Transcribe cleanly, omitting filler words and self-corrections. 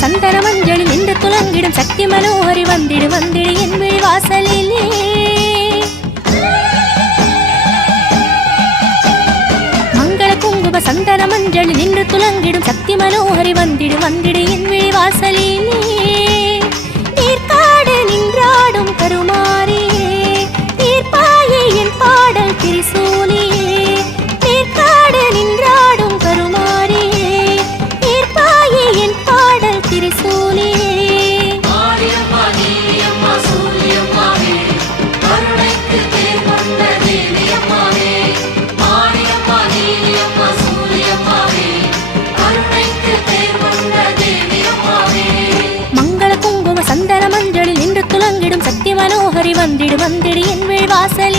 சந்தன மஞ்சளில் நின்று துலங்கிடும் சக்தி மனோஹரி வந்திடு வந்திடு என் விழி வாசலிலே. மங்கள குங்கும சந்தன மஞ்சளில் நின்று துலங்கிடும் சக்தி மனோஹரி வந்திடு வந்திடு என் விழி வாசலிலே. நீர்காடு நின்றாடும் கருமாரியே, நீர்ப்பாயே என் பாடல் திரிசூலியே. நீர்காடு நின்றாடும் கருமாரியே, நீர்ப்பாயே என் பாடல் திரிசூலியே. மங்கள குங்கும சந்தன மஞ்சளில் நின்று துலங்கிடும் சக்தி மனோஹரி வந்திடு வந்திடு என் விழி வாசலிலே.